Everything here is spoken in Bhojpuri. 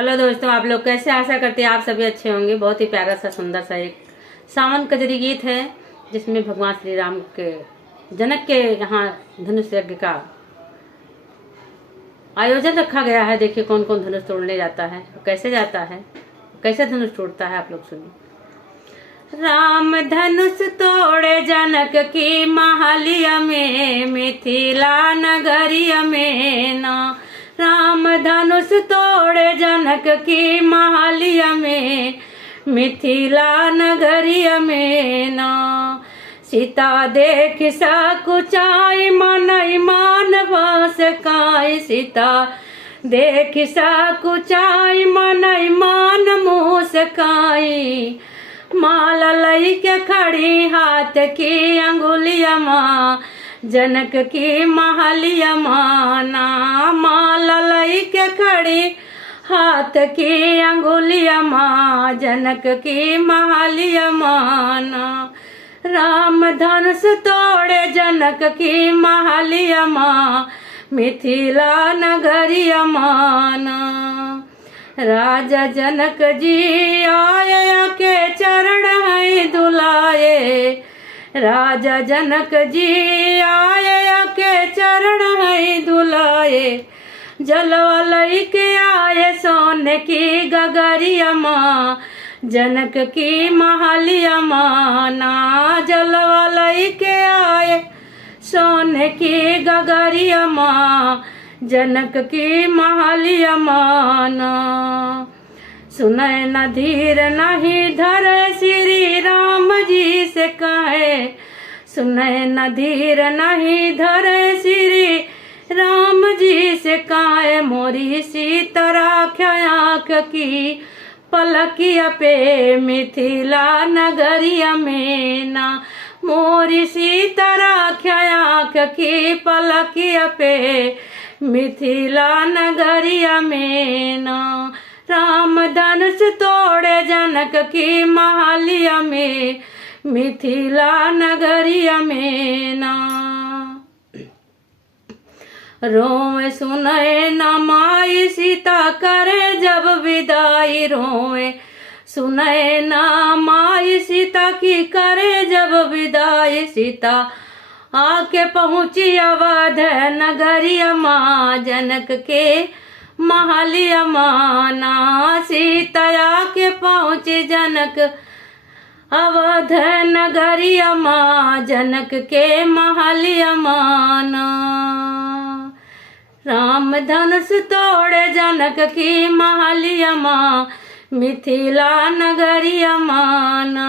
हेलो दोस्तों, आप लोग कैसे? आशा करते हैं आप सभी अच्छे होंगे। बहुत ही प्यारा सा सुंदर सा एक सावन कजरी गीत है जिसमें भगवान श्री राम के जनक के यहाँ धनुष यज्ञ का आयोजन रखा गया है। देखिए कौन कौन धनुष तोड़ने जाता है, कैसे जाता है, कैसे धनुष तोड़ता है, आप लोग सुनिए। राम धनुष तोड़े जनक की महलिया में, मिथिला नगरिया में ना। राम धनुष तोड़े जनक की महलिया में, मिथिला नगरिया में ना। सीता देख सकुचाई मन ईमान बसकाई, सीता देख सकुचाई मन ईमान मुस्काई। माला लई के खड़ी हाथ की अंगुलिया माँ, जनक की महलिया माना। माला लई के खड़ी हाथ की अंगुलिया माँ, जनक की महलिया माना। राम धनुष तोड़े जनक की महलिया माँ, मिथिला नगरिया माना। राजा जनक जी आया के चरण है दुलाए, राजा जनक जी आया के चरण है दुलाए। जलवा लई के आए सोने की गगरिया माँ, जनक की महलिया माना। जलवा लई के आए सोने की गगरिया माँ, जनक की महलिया माना। सुनय न धीर नहीं धरे श्री राम जी से कहे, सुनय न धीर नहीं धरे श्री राम जी से कहे। मोरी सीता राख्या आँख की पलकिया पे, मिथिला नगरिया में ना। मोरी सीता राख्या आँख की पलकिया पे, मिथिला नगरिया में ना। राम धनुष तोड़े जनक की महलिया में, मिथिला नगरिया में ना। रोवे सुनए न माई सीता करे जब विदाई, रोवे सुनए न माई सीता की करे जब विदाई। सीता आके पहुँची अवध नगरिया माँ, जनक के महलिया माना। सीता आके पहुँची जनक अवध नगरिया माँ, जनक के महलिया माना। राम धनुष तोड़े जनक की महलिया माँ, मिथिला नगरिया माना।